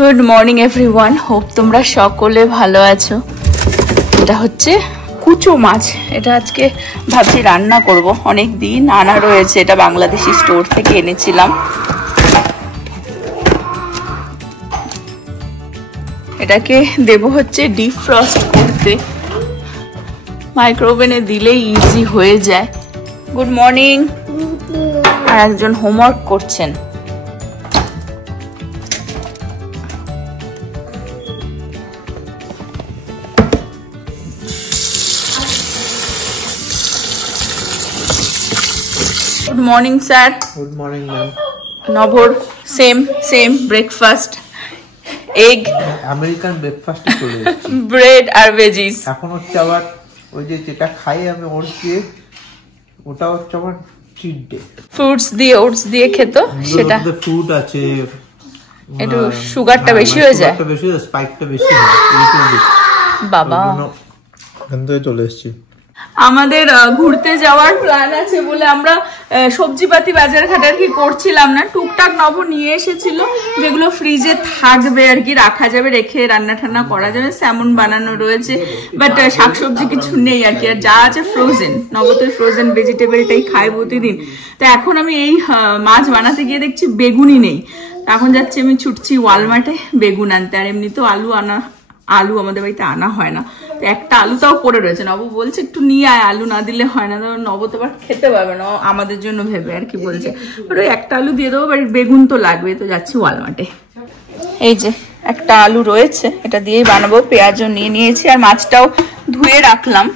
Good morning everyone, hope তোমরা সকলে ভালো আছো। এটা হচ্ছে কুচো মাছ, এটা আজকে ভাবছি রান্না করব। অনেক দিন আনা রয়েছে, এটা বাংলাদেশি স্টোর থেকে এনেছিলাম। এটাকে দেব হচ্ছে ডিপ ফ্রস্ট করতে, মাইক্রোওভেনে দিলেই ইজি হয়ে যায়। Good morning. আর একজন হোমওয়ার্ক করছেন। Good morning, sir. Good morning, ma'am. Nobhor, same breakfast. Egg, American breakfast চলে এসেছি। bread আর veggies. এখন হচ্ছে আবার ওই যে যেটা খাই আমি ওটস দিয়ে, ওটা হচ্ছে আবার চিট ডে। ওটস দিয়ে খেত সেটা। ফ্রুট আছে, একটু সুগারটা বেশি হয়ে যায়, বেশি স্পাইকটা বেশি হয় বাবা। এখান থেকে চলে এসেছি। আমাদের ঘুরতে যাওয়ার প্ল্যান আছে বলে আমরা সবজিপাতি বাজার ঘাট আর কি করছিলাম না। টুকটাক নব নিয়ে এসেছিল যেগুলো ফ্রিজে থাকবে আর কি, রাখা যাবে, রেখে রান্না ঠান্না করা যাবে। স্যামন বানানো রয়েছে, বাট শাকসবজি কিছু নেই আর কি। আর যা আছে ফ্রোজেন, নবতের ফ্রোজেন ভেজিটেবল এটাই খাই প্রতিদিন। তো এখন আমি এই মাছ বানাতে গিয়ে দেখছি বেগুনই নেই। এখন যাচ্ছি আমি, ছুটছি ওয়ালমার্টে বেগুন আনতে। আর এমনি তো আলু আমাদের বাড়িতে আনা হয় না, তো একটা আলু তাও পড়ে রয়েছে। নব বলছে একটু নিয়ে আয়, আলু না দিলে হয় না। নব তো আবার খেতে পারবে না, আমাদের জন্য ভেবে আর কি বলছে। ওই একটা আলু দিয়ে দেবো, বাট বেগুন তো লাগবে। তো যাচ্ছি ওয়ালমার্টে। এই যে একটা আলু রয়েছে, এটা দিয়েই বানাবো। পেঁয়াজও নিয়ে নিয়েছি, আর মাছটাও ধুয়ে রাখলাম।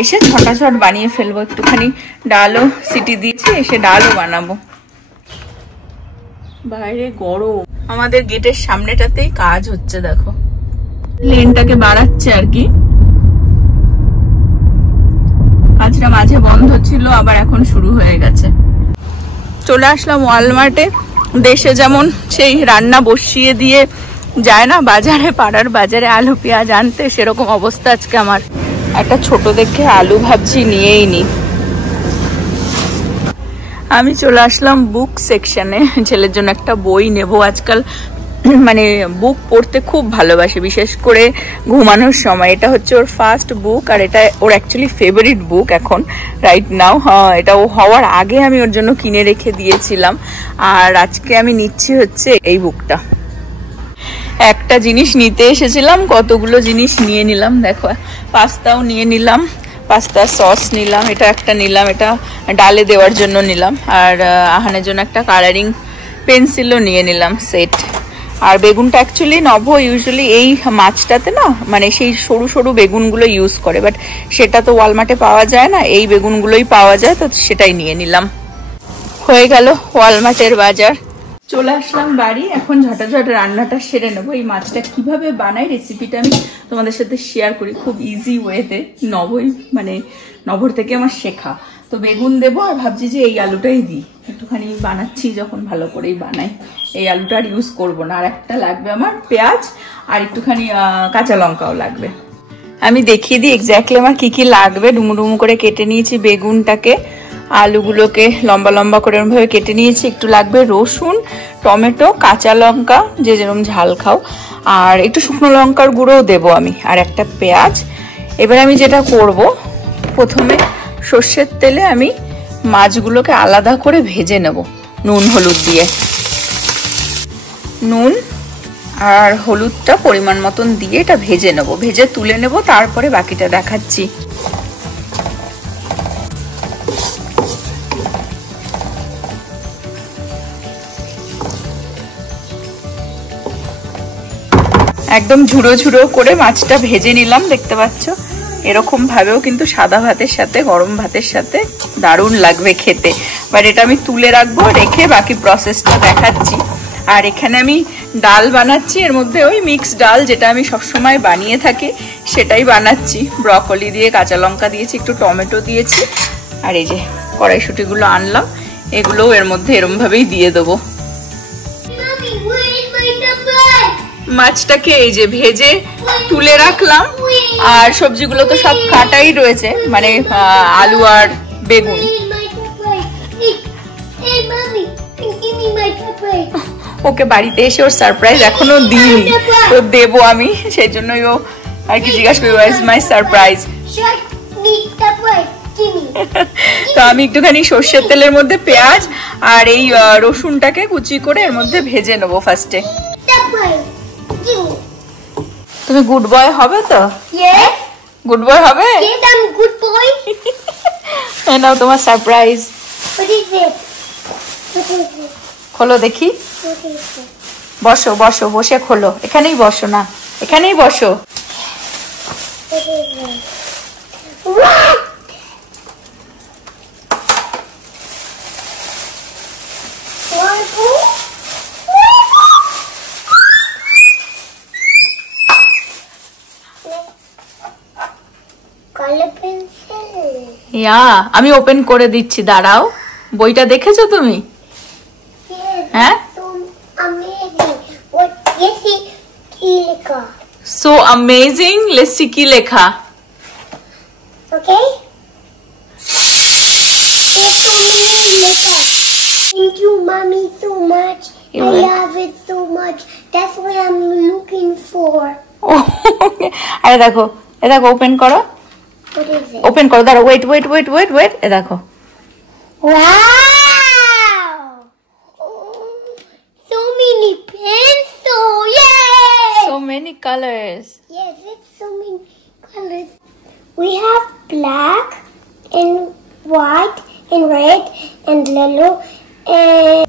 এসে ছটাছট বানিয়ে ফেলবো। একটুখানি ডালও সিটি দিয়েছি, এসে ডালও বানাবো। বাইরে গরম, আমাদের গেটের সামনেটাতেই কাজ হচ্ছে, দেখো লেনটাকে বাড়াচ্ছে আর কি। কাজটা মাঝে বন্ধ ছিল, আবার এখন শুরু হয়ে গেছে। চলে আসলাম ওয়ালমার্টে। দেশে যেমন সেই রান্না বসিয়ে দিয়ে যায় না বাজারে, পাড়ার বাজারে আলু পেঁয়াজ আনতে, সেরকম অবস্থা আজকে আমার। একটা ছোট দেখে আলু ভাবছি নিয়েই নি। আমি চলে আসলাম বুক সেকশনে, ছেলের জন্য একটা বই নেব। আজকাল মানে বুক পড়তে খুব ভালোবাসে, বিশেষ করে ঘুমানোর সময়। এটা হচ্ছে ওর ফার্স্ট বুক, আর এটা ওর অ্যাকচুয়ালি ফেভারিট বুক এখন রাইট নাও। এটা ও হওয়ার আগে আমি ওর জন্য কিনে রেখে দিয়েছিলাম, আর আজকে আমি নিচ্ছি হচ্ছে এই বুকটা। একটা জিনিস নিতে এসেছিলাম, কতগুলো জিনিস নিয়ে নিলাম। দেখো, পাস্তাও নিয়ে নিলাম, পাস্তা সস নিলাম, এটা একটা নিলাম, এটা ডালে দেওয়ার জন্য নিলাম। আর আহানের জন্য একটা কালারিং পেন্সিলও নিয়ে নিলাম সেট। আর বেগুনটা অ্যাকচুয়ালি নব ইউজুয়ালি এই মাছটাতে না, মানে সেই সরু সরু বেগুনগুলো ইউজ করে, বাট সেটা তো ওয়ালমার্টে পাওয়া যায় না, এই বেগুনগুলোই পাওয়া যায়, তো সেটাই নিয়ে নিলাম। হয়ে গেল ওয়ালমার্টের বাজার। চলে আসলাম বাড়ি, এখন ঝটাঝট রান্নাটা সেরে নেবো। এই মাছটা কিভাবে বানাই রেসিপিটা আমি তোমাদের সাথে শেয়ার করি, খুব ইজি ওয়েতে। নবর থেকে আমার শেখা। তো বেগুন দেবো, আর ভাবছি যে এই আলুটাই দিই। একটুখানি বানাচ্ছি যখন, ভালো করেই বানাই। এই আলুটা আর ইউজ করবো না। আর একটা লাগবে আমার পেঁয়াজ, আর একটুখানি কাঁচা লঙ্কাও লাগবে। আমি দেখিয়ে দিই এক্স্যাক্টলি আমার কি কি লাগবে। ডুমু ডুমু করে কেটে নিয়েছি বেগুনটাকে, আলুগুলোকে লম্বা লম্বা করে এরকমভাবে কেটে নিয়েছি। একটু লাগবে রসুন, টমেটো, কাঁচা লঙ্কা, যে যেরকম ঝাল খাও, আর একটু শুকনো লঙ্কার গুঁড়োও দেবো আমি, আর একটা পেঁয়াজ। এবার আমি যেটা করব, প্রথমে সর্ষের তেলে আমি মাছগুলোকে আলাদা করে ভেজে নেব নুন হলুদ দিয়ে। নুন আর হলুদটা পরিমাণ মতন দিয়ে এটা ভেজে নেব, ভেজে তুলে নেব, তারপরে বাকিটা দেখাচ্ছি। একদম ঝুড়ো ঝুড়ো করে মাছটা ভেজে নিলাম, দেখতে পাচ্ছ। এরকম ভাবেও কিন্তু সাদা ভাতের সাথে, গরম ভাতের সাথে দারুণ লাগবে খেতে। বাট এটা আমি তুলে রাখবো, রেখে বাকি প্রসেসটা দেখাচ্ছি। আর এখানে আমি ডাল বানাচ্ছি, এর মধ্যে ওই মিক্স ডাল যেটা আমি সবসময় বানিয়ে থাকি সেটাই বানাচ্ছি। ব্রকলি দিয়ে, কাঁচা লঙ্কা দিয়েছি, একটু টমেটো দিয়েছি, আর এই যে কড়াইশুঁটিগুলো আনলাম, এগুলোও এর মধ্যে এরম ভাবেই দিয়ে দেবো। মাছটাকে এই যে ভেজে তুলে রাখলাম, আর সবজিগুলো তো সব কাটাই রয়েছে, মানে আলু আর বেগুন। ওকে বাড়িতে এসে ওর সারপ্রাইজ এখনো দিইনি, তো দেবো আমি, সেই জন্যই ও আর কি জিজ্ঞাসা করি ওয়ার ইজ মাই সারপ্রাইজ। তো আমি একটুখানি সর্ষের তেলের মধ্যে পেঁয়াজ আর এই রসুনটাকে কুচি করে এর মধ্যে ভেজে নেবো ফার্স্টে। তুমি গুড বয় হবে তো? গুড বয় হবে? নাও তোমার সারপ্রাইজ। খোলো দেখি, বসো বসো, বসে খোলো, এখানেই বসো, না এখানেই বসো। আমি ওপেন করে দিচ্ছি, দাঁড়াও। বইটা দেখেছো তুমি? হ্যাঁ, সো অ্যামেজিং। লেসি কি লেখা? ওকে, thank you mommy so much, I love it so much, that's what I'm looking for. আরে দেখো, এ দেখো, ওপেন করো, What is it? ওপেন করো, দাঁড়াও, wait wait wait wait wait, এ দেখো। Wow! So many pencils! Yay! So many colors. Yes, it's so many colors. We have black and white and red and yellow and...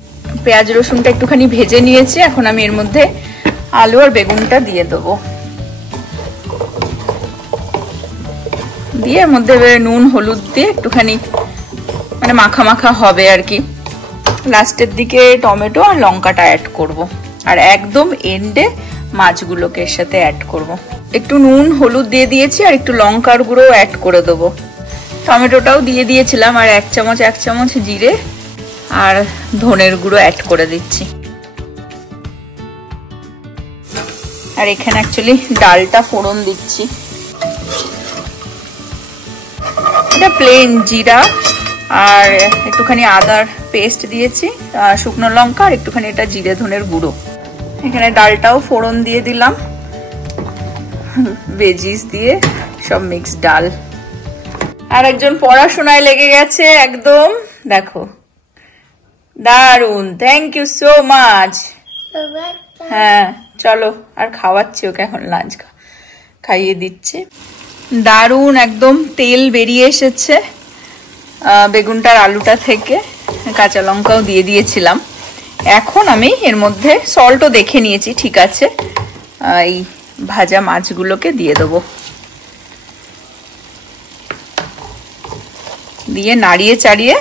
পেঁয়াজ রসুনটা একটুখানি ভেজে নিয়েছি, এখন আমি এর মধ্যে আলু আর বেগুনটা দিয়ে দেবো। দিয়ে এর মধ্যে নুন হলুদ দিয়ে একটুখানি মানে মাখা মাখা হবে আর কি। লাস্টের দিকে টমেটো আর লঙ্কাটা অ্যাড করব, আর একদম এন্ডে মাছগুলোকে এর সাথে অ্যাড করব। একটু নুন হলুদ দিয়ে দিয়েছি আর একটু লঙ্কার গুঁড়ো অ্যাড করে দেবো। টমেটোটাও দিয়ে দিয়েছিলাম, আর এক চামচ জিরে আর ধনের গুঁড়ো অ্যাড করে দিচ্ছি। আর এখানে অ্যাকচুয়ালি ডালটা ফোড়ন দিচ্ছি। এটা প্লেন জিরা আর একটুখানি আদার পেস্ট দিয়েছি, শুকনো লঙ্কা আর একটুখানি এটা জিরে ধনের গুঁড়ো। এখানে ডালটাও ফোড়ন দিয়ে দিলাম, ভেজিস দিয়ে সব মিক্স ডাল। আর একজন পড়াশোনায় লেগে গেছে একদম, দেখো দারুন, থ্যাংক ইউ সো মাচ। হ্যাঁ চলো, আর খাওয়াচ্ছি ওকে, এখন লাঞ্চ খাইয়ে দিচ্ছি। দারুন একদম তেল বেরিয়ে এসেছে বেগুনটার আলুটা থেকে, কাঁচা লঙ্কাও দিয়ে দিয়েছিলাম। এখন আমি এর মধ্যে সল্টও দেখে নিয়েছি ঠিক আছে, এই ভাজা মাছগুলোকে দিয়ে দেবো, দিয়ে নাড়িয়ে চাড়িয়ে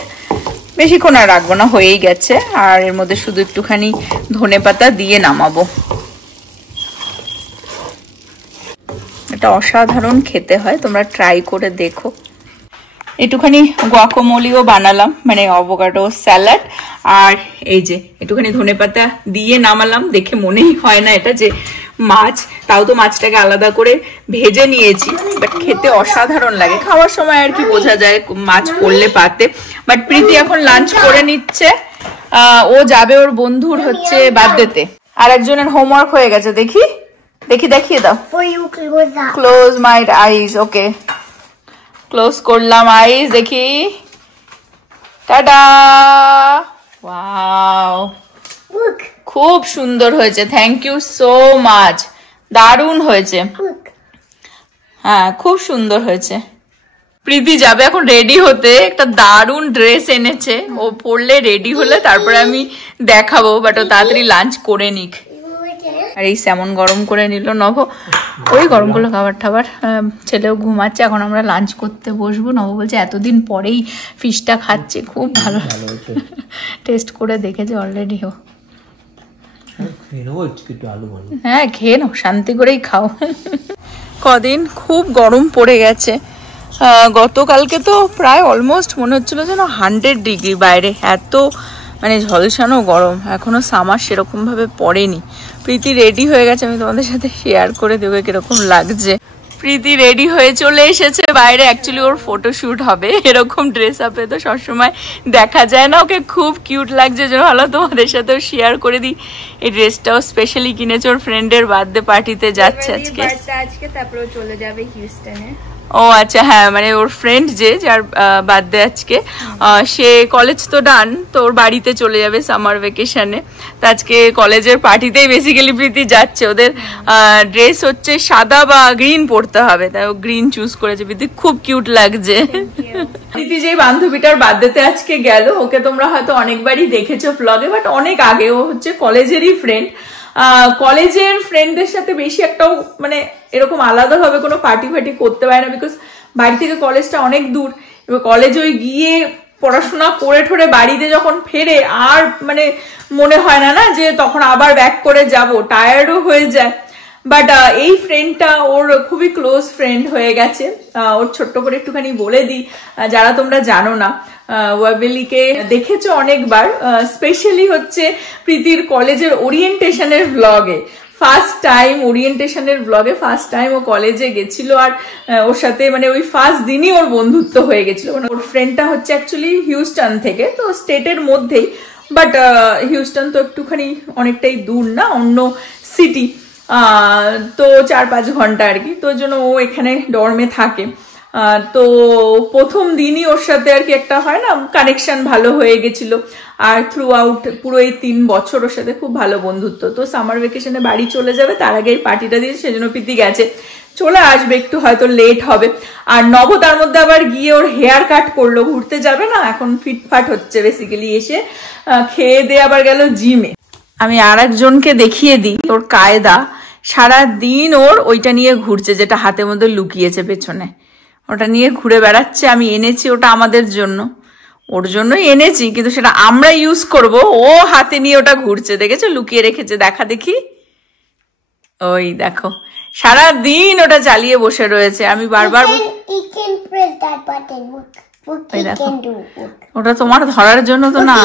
বেশিক্ষণ আর রাখবো না, হয়েই গেছে। আর এর মধ্যে শুধু একটুখানি ধনেপাতা দিয়ে নামাবো। এটা অসাধারণ খেতে হয়, তোমরা ট্রাই করে দেখো। একটুখানি গুয়াকামোলিও বানালাম, মানে অ্যাভোকাডো স্যালাড, আর এই যে একটুখানি ধনেপাতা দিয়ে নামালাম। দেখে মনেই হয় না এটা যে মাছ, তাও তো মাছটাকে আলাদা করে ভেজে নিয়েছি, বাট খেতে অসাধারণ লাগে। খাওয়ার সময় আর কি বোঝা যায় মাছ পড়লে পাতে। বাট প্রীতি এখন লাঞ্চ করে নিচ্ছে, ও যাবে ওর বন্ধুর হচ্ছে বার্থডেতে। আর একজনের হোমওয়ার্ক হয়ে গেছে, দেখি দেখি দেখিয়ে দাও। ক্লোজ মাই আইজ, ওকে ক্লোজ করলাম আইজ, দেখি, টাটা। ওয়াও, খুব সুন্দর হয়েছে, থ্যাংক ইউ সো মাচ, দারুণ হয়েছে। হ্যাঁ খুব সুন্দর হয়েছে। প্রীতি যাবে এখন রেডি হতে, একটা দারুণ ড্রেস এনেছে, ও পরলে রেডি হলে তারপরে আমি দেখাবো, বাট ও তাড়াতাড়ি লাঞ্চ করে নিক। আর এই স্যামন গরম করে নিল নব, ওই গরম করলো খাবার টাবার, ছেলেও ঘুমাচ্ছে। এখন আমরা লাঞ্চ করতে বসবো। নব বলছে এতদিন পরেই ফিশটা খাচ্ছে, খুব ভালো টেস্ট করে দেখেছে অলরেডি। ও হ্যাঁ খেয়ে নাও, শান্তি করেই খাও। কদিন খুব গরম পড়ে গেছে, গতকালকে তো প্রায় অলমোস্ট মনে হচ্ছিল যেন 100 ডিগ্রি বাইরে, এত মানে ঝলসানো গরম। এখনো সামার সেরকম ভাবে পড়েনি। প্রীতি রেডি হয়ে গেছে, আমি তোমাদের সাথে শেয়ার করে দেবো কিরকম লাগছে। প্রীতি রেডি হয়ে চলে এসেছে বাইরে, অ্যাকচুয়ালি ওর ফটোশুট হবে, এরকম ড্রেস আপে তো সবসময় দেখা যায় না, ওকে খুব কিউট লাগছে, যে ভালো তোমাদের সাথেও শেয়ার করে দিই। এই ড্রেসটাও স্পেশালি কিনেছে, ওর ফ্রেন্ডের বার্থডে পার্টিতে যাচ্ছে আজকে। তারপরে চলে যাবে হিউস্টনে। ও আচ্ছা, হ্যাঁ মানে ওর ফ্রেন্ড যে যার বার্থডে আজকে, সে কলেজ তো ডান, তো ওর বাড়িতে চলে যাবে সামার ভেকেশনে। তো আজকে কলেজের পার্টিতেই বেসিক্যালি প্রীতি যাচ্ছে। ওদের ড্রেস হচ্ছে সাদা বা গ্রিন পরতে হবে, তাই ও গ্রিন চুজ করেছে। প্রীতি খুব কিউট লাগছে। প্রীতি যে বান্ধবীটার বার্থডেতে আজকে গেল, ওকে তোমরা হয়তো অনেকবারই দেখেছো ব্লগে, বাট অনেক আগে। ও হচ্ছে কলেজেরই ফ্রেন্ড। কলেজের ফ্রেন্ডদের সাথে বেশি একটাও মানে এরকম আলাদাভাবে কোনো পার্টি ফার্টি করতে পারে না, বিকজ বাড়ি থেকে কলেজটা অনেক দূর। এবার কলেজ ওই গিয়ে পড়াশোনা করে ঠোরে বাড়িতে যখন ফেরে আর মানে মনে হয় না না যে তখন আবার ব্যাক করে যাব, টায়ার্ডও হয়ে যায়। বাট এই ফ্রেন্ডটা ওর খুবই ক্লোজ ফ্রেন্ড হয়ে গেছে। ওর ছোট্ট করে একটুখানি বলে দিই, যারা তোমরা জানো না, ওয়াবেলিকে দেখেছো অনেকবার, স্পেশালি হচ্ছে প্রীতির কলেজের ওরিয়েন্টেশনের ব্লগে। ফার্স্ট টাইম ওরিয়েন্টেশনের ব্লগে ফার্স্ট টাইম ও কলেজে গেছিল, আর ওর সাথে মানে ওই ফার্স্ট দিনই ওর বন্ধুত্ব হয়ে গেছিল। মানে ওর ফ্রেন্ডটা হচ্ছে অ্যাকচুয়ালি হিউস্টন থেকে, তো স্টেটের মধ্যেই, বাট হিউস্টন তো একটুখানি অনেকটাই দূর না, অন্য সিটি, তো 4-5 ঘন্টা আর কি। তো জন্য ও এখানে ডর্মে থাকে। তো প্রথম দিনই ওর সাথে আর কি একটা হয় না কানেকশন ভালো হয়ে গেছিল, আর থ্রু আউট পুরো এই 3 বছর ওর সাথে খুব ভালো বন্ধুত্ব। তো সামার ভেকেশনে বাড়ি চলে যাবে, তার আগে এই পার্টিটা দিয়েছে, সেজন্য প্রীতি গেছে, চলে আসবে, একটু হয়তো লেট হবে। আর নব তার মধ্যে আবার গিয়ে ওর হেয়ার কাট করলো, ঘুরতে যাবে না, এখন ফিটফাট হচ্ছে বেসিক্যালি। এসে খেয়ে দিয়ে আবার গেল জিমে। আমি আর একজনকে দেখিয়ে দিই ওর কায়দা। সারা দিন ওর ওইটা নিয়ে ঘুরছে, যেটা হাতের মধ্যে লুকিয়েছে পেছনে, ওটা নিয়ে ঘুরে বেড়াচ্ছে। আমি এনেছি ওটা আমাদের জন্য, ওর জন্যই এনেছি, কিন্তু সেটা আমরা ইউজ করব, ও হাতে নিয়ে ওটা ঘুরছে, দেখেছো, লুকিয়ে রেখেছে। দেখা দেখি, ওই দেখো সারা দিন ওটা চালিয়ে বসে রয়েছে। আমি বারবার ওটা তোমার ধরার জন্য তো না,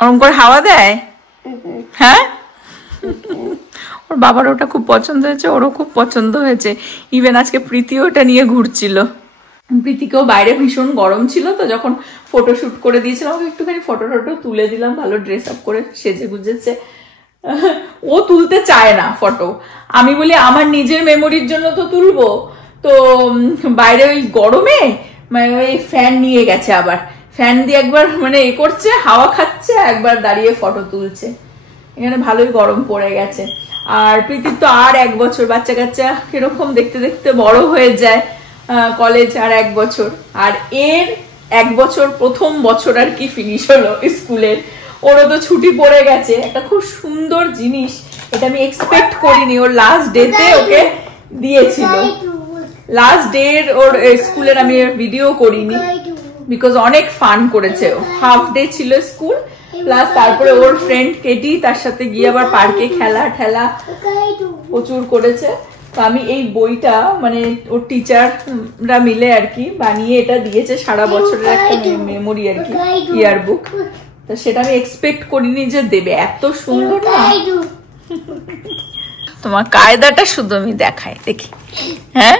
ওরকম করে হাওয়া দেয়। হ্যাঁ, ওর বাবার ওটা খুব পছন্দ হয়েছে, ওরও খুব পছন্দ হয়েছে। ইভেন আজকে প্রীতিও ওটা নিয়ে ঘুরছিল। প্রীতিকেও বাইরে ভীষণ গরম ছিল, তো যখন ফটো শুট করে দিয়েছিলাম ওকে একটুখানি ফটো তুলে দিলাম, ভালো ড্রেস আপ করে সেজে গুজেছে। ও তুলতে চায় না ফটো, আমি বলি আমার নিজের মেমোরির জন্য তো তুলবো। তো বাইরে ওই গরমে মানে ওই ফ্যান নিয়ে গেছে, আবার ফ্যান দিয়ে একবার মানে এ করছে, হাওয়া খাচ্ছে, একবার দাঁড়িয়ে ফটো তুলছে। এখানে ভালোই গরম পড়ে গেছে। আর প্রীতির তো আর 1 বছর, বাচ্চা কাচ্চা কিরকম দেখতে দেখতে বড় হয়ে যায়, কলেজ আর 1 বছর। আর এর 1 বছর প্রথম বছর আর কি ফিনিশ হলো স্কুলের, ওরও তো ছুটি পড়ে গেছে। একটা খুব সুন্দর জিনিস, এটা আমি এক্সপেক্ট করিনি, ওর লাস্ট ডেতে ওকে দিয়েছিল। লাস্ট ডে ওর স্কুলের আমি ভিডিও করিনি, বিকজ অনেক ফান করেছে। হাফ ডে ছিল স্কুল, প্লাস তারপরে ওর ফ্রেন্ড কেটি, তার সাথে গিয়ে আবার পার্কে খেলা ঠেলা প্রচুর করেছে। তো আমি এই বইটা মানে ওর টিচাররা মিলে আর কি বানিয়ে এটা দিয়েছে, সারা বছরের একটা মেমোরি আর কি, ইয়ার বুক। তো সেটা আমি এক্সপেক্ট করিনি যে দেবে, এত সুন্দর না। তোমার কায়দাটা শুধু আমি দেখাই দেখি। হ্যাঁ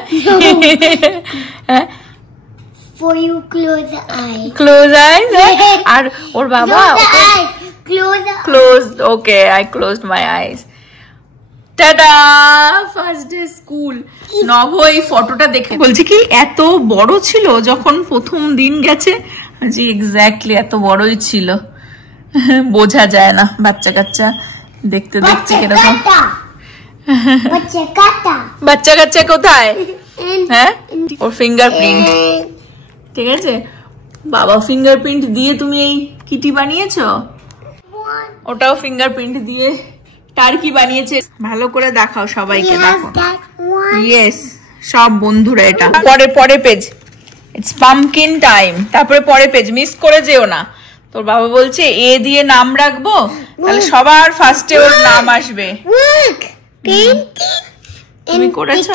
হ্যাঁ, For you close the eye. Close eyes. আর ওর বাবা Close. Okay, I closed my eyes. Tata, first day school. নব এই ফটোটা দেখে বলছে কি এত বড় ছিল যখন প্রথম দিন গেছে। জি এক্স্যাক্টলি এত বড়ই ছিল, বোঝা যায় না। বাচ্চা কাচ্চা দেখতে দেখতে কিরকম। বাচ্চা কাচ্চা কোথায়? হ্যাঁ, ওর ফিঙ্গারপ্রিন্ট। ঠিক আছে, বাবা ফিঙ্গারপ্রিন্ট দিয়ে তুমি এই কিটি বানিয়েছো, ওটাও ফিঙ্গারপ্রিন্ট দিয়ে টার্কি বানিয়েছে। ভালো করে দেখাও সবাইকে, দেখো। ইয়েস, সব বন্ধুরা। এটা পরে পেজ, ইটস পাম্পকিন টাইম। তারপরে পরে পেজ, মিস করে যেও না। তোর বাবা বলছে এ দিয়ে নাম রাখবো, তাহলে সবার ফার্স্টে ওর নাম আসবে। তুমি করেছো?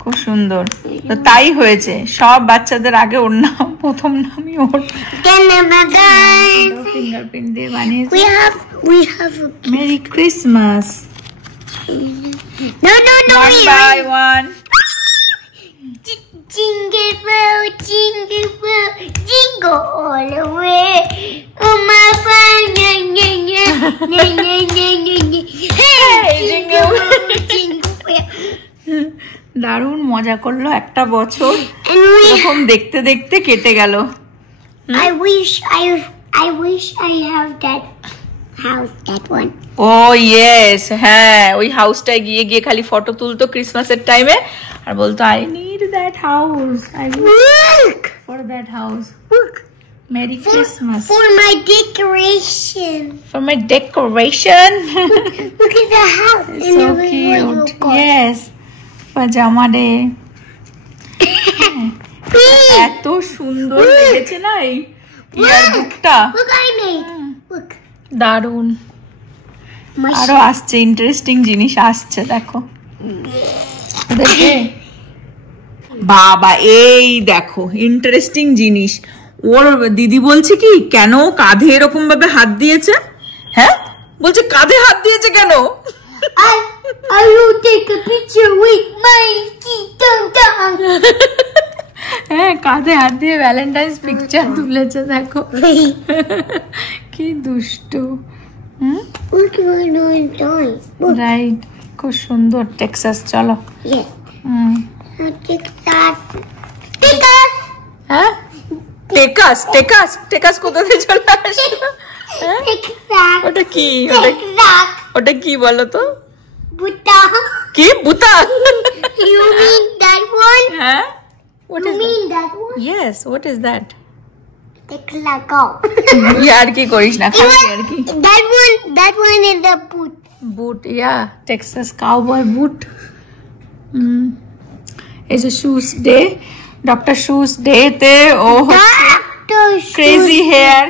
খুব সুন্দর। তো তাই হয়েছে, সব বাচ্চাদের আগে ওর নাম, প্রথম নামই ওর। ফিঙ্গারপ্রিন্ট দিয়ে বানিয়েছে। We have a Merry Christmas. no. One by one. Jingle bell, jingle all the way. Oh my fun, Hey, jingle bell. দারুণ মজা করলো একটা বছর, And এরকম দেখতে দেখতে কেটে গেল। I wish I have that house, that one. Oh yes, হ্যাঁ, ওই হাউসটায় গিয়ে গিয়ে খালি ফটো তুলতো ক্রিসমাসের টাইমে আর বলতো I need that house, I Look, for that house. look. Merry Christmas. For my decoration. For my decoration. Look at the house. So cute. Yes. Pajama day. এত সুন্দর লেগেছে না এই ইয়ারবুকটা, Look, I made. Look. দারুণ। My আরো আসছে, interesting জিনিস আসছে, দেখো দেখে বাবা, এই দেখো ইন্টারেস্টিং জিনিস। ওর দিদি বলছে কি কেন কাঁধে এরকম ভাবে হাত দিয়েছে, হ্যাঁ বলছে কাঁধে হাত দিয়েছে কেন? I will take a picture with my tongue. হ্যাঁ, কাঁধে হাত দিয়ে ভ্যালেন্টাইন্স পিকচার তুলেছে, দেখো কি দুষ্টু। Look what I'm doing. Look. Right, খুব সুন্দর টেক্সাস। চলো। Yes. Texas. হ্যাঁ, টেকাস টেকাস টেকাস কোথা থেকে চলে আসলো? Texas. ওটা কি? Texas. ওটা কি বলো তো? Buddha. কি বুতা? You mean that one? হ্যাঁ, what You is mean that one? that? Yes, what is that? Texas. ইয়ার কি করিস না, খালি আর কি। That one is the boot. Boot, yeah Texas cowboy boot. এই যে Seuss day, doctor Seuss day তে ও ক্রেজি হেয়ার,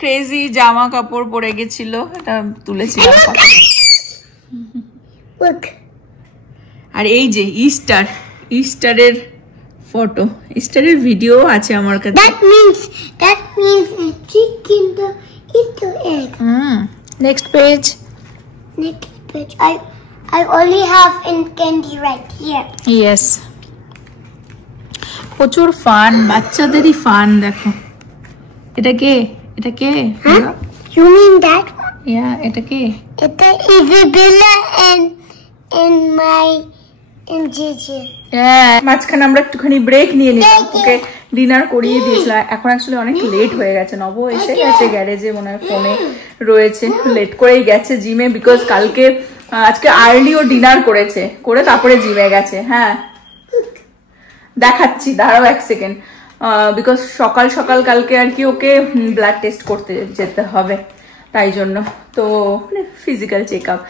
ক্রেজি জামা কাপড় পরে গেছিল, এটা তুলেছিলাম। Look. আর এই যে ইস্টারের ফটো, ইস্টারের ভিডিও আছে আমার কাছে। That means a chicken the Easter egg. Next page. Next page. I only have in candy right here. Yes, প্রচুর ফান, বাচ্চাদেরই ফান। দেখো এটা কে, এটা কে? Huh? You mean that one? ইয়া, এটা কে? It's Isabella and my and Gigi. মাঝখানে আমরা একটুখানি break নিয়ে নিলাম, ওকে ডিনার করিয়ে দিয়েছিলাম। এখন অ্যাকচুয়ালি অনেক লেট হয়ে গেছে, নব এসে গেছে গ্যারেজে, মনে হয় ফোনে রয়েছে, লেট করেই গেছে জিমে, বিকজ আজকে আর্লি ও ডিনার করেছে, করে তারপরে জিমে গেছে। হ্যাঁ দেখাচ্ছি, দাঁড়াও এক সেকেন্ড, বিকজ সকাল সকাল কালকে আর কি ওকে ব্লাড টেস্ট করতে যেতে হবে, তাই জন্য তো ফিজিক্যাল চেক আপ,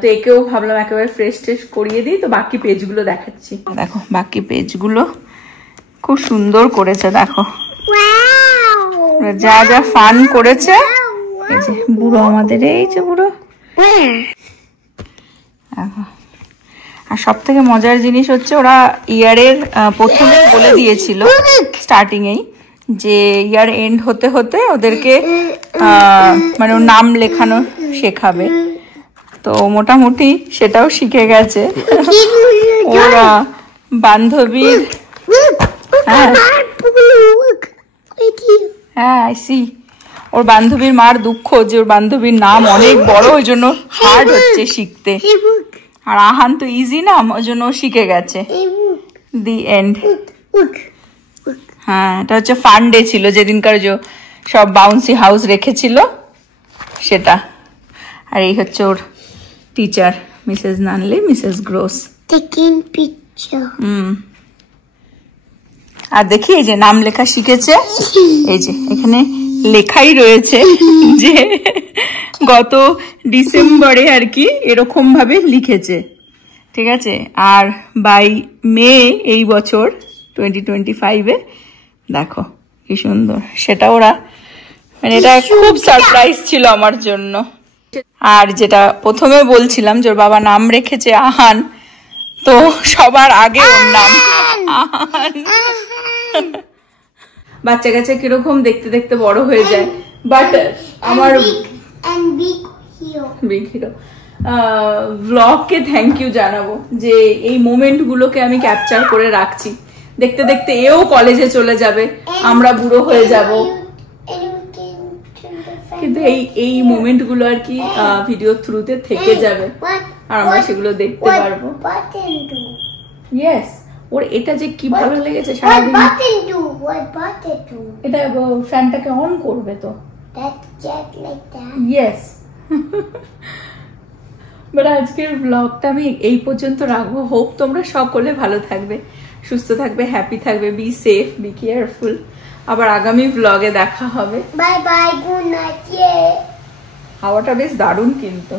তো একেও ভাবলাম একেবারে ফ্রেশ টেস্ট করিয়ে দিই। তো বাকি পেজগুলো দেখাচ্ছি, দেখো বাকি পেজগুলো খুব সুন্দর করেছে, দেখো Wow. যা যা ফান করেছে। এই যে বুড়ো, আমাদের এই যে বুড়ো। Where? আর সব থেকে মজার জিনিস হচ্ছে ওরা ইয়ারের প্রথমে বলে দিয়েছিল স্টার্টিং এই যে ইয়ার এন্ড হতে হতে ওদেরকে মানে নাম লেখানো শেখাবে, তো মোটামুটি সেটাও শিখে গেছে। ওরা বান্ধবীর, হ্যাঁ হ্যাঁ আইসি, ওর বান্ধবীর মার দুঃখ যে ওর বান্ধবীর নাম অনেক বড়, ওই জন্য হার্ড হচ্ছে শিখতে। Hey, look. আর আহান তো ইজি নাম, ওই জন্য শিখে গেছে। Hey, look. The end. Look. Look. হ্যাঁ, এটা হচ্ছে ফান ডে ছিল, যেদিনকার যে সব বাউন্সি হাউস রেখেছিল সেটা। আর এই হচ্ছে ওর teacher, Mrs Nunley, Mrs Gross. Taking picture. আর দেখি এই যে নাম লেখা শিখেছে, এই যে এখানে লেখাই রয়েছে যে গত ডিসেম্বরে আর কি এরকম ভাবে লিখেছে, ঠিক আছে। আর বাই মে এই বছর 2025-এ দেখো কি সুন্দর, সেটা ওরা মানে এটা খুব সারপ্রাইজ ছিল আমার জন্য। আর যেটা প্রথমে বলছিলাম যে ওর বাবা নাম রেখেছে আহান, তো সবার আগে ওর নাম আহান। বাচ্চা কাচ্চা কিরকম দেখতে দেখতে বড় হয়ে যায়, বাট আমার And big বিগ হিরো ব্লগকে থ্যাংক ইউ জানাবো যে এই মোমেন্ট গুলোকে আমি ক্যাপচার করে রাখছি। দেখতে দেখতে এও কলেজে চলে যাবে, আমরা বুড়ো হয়ে যাব, কিন্তু এই মোমেন্ট গুলো আর কি ভিডিও থ্রুতে থেকে যাবে আর আমরা সেগুলো দেখতে পারবো। ইয়েস, ওর এটা যে কি ভালো লেগেছে সারাদিন। এটা ফ্যানটাকে অন করবে তো। ইয়েস। বাট আজকের ব্লগটা আমি এই পর্যন্ত রাখবো। হোপ তোমরা সকলে ভালো থাকবে, সুস্থ থাকবে, হ্যাপি থাকবে, বি সেফ, বি কেয়ারফুল। আবার আগামী ব্লগে দেখা হবে। Bye bye, good night. হাওয়াটা বেশ দারুণ কিন্তু।